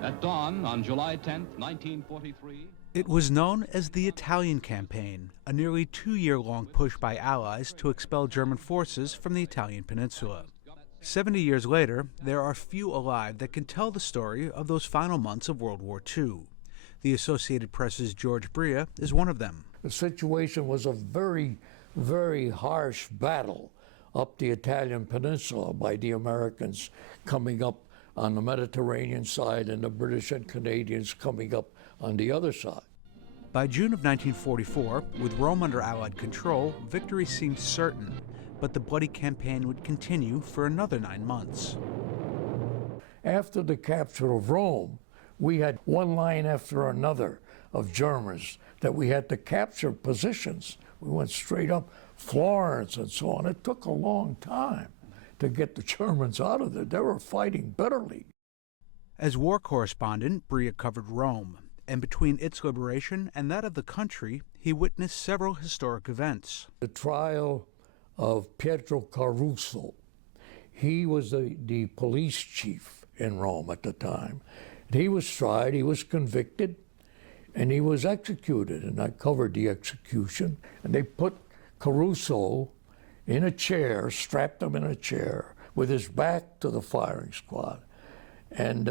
At dawn on July 10, 1943... It was known as the Italian Campaign, a nearly 2-year-long push by Allies to expel German forces from the Italian peninsula. 70 years later, there are few alive that can tell the story of those final months of World War II. The Associated Press's George Bria is one of them. The situation was a very, very harsh battle up the Italian peninsula by the Americans coming up on the Mediterranean side and the British and Canadians coming up on the other side. By June of 1944, with Rome under Allied control, victory seemed certain, but the bloody campaign would continue for another 9 months. After the capture of Rome, we had one line after another of Germans that we had to capture positions. We went straight up Florence and so on. It took a long time to get the Germans out of there. They were fighting bitterly. As war correspondent, Bria covered Rome, and between its liberation and that of the country, he witnessed several historic events. The trial of Pietro Caruso. He was the police chief in Rome at the time. And he was tried, he was convicted, and he was executed. And I covered the execution. And they put Caruso in a chair, strapped him in a chair, with his back to the firing squad. And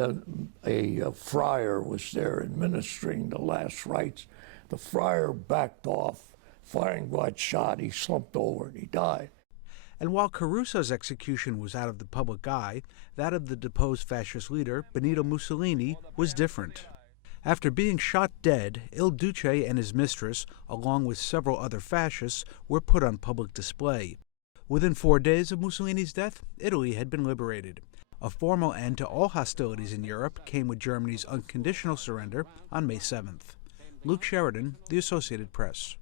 a friar was there administering the last rites. The friar backed off, firing squad shot, he slumped over and he died. And while Caruso's execution was out of the public eye, that of the deposed fascist leader, Benito Mussolini, was different. After being shot dead, Il Duce and his mistress, along with several other fascists, were put on public display. Within 4 days of Mussolini's death, Italy had been liberated. A formal end to all hostilities in Europe came with Germany's unconditional surrender on May 7th. Luke Sheridan, The Associated Press.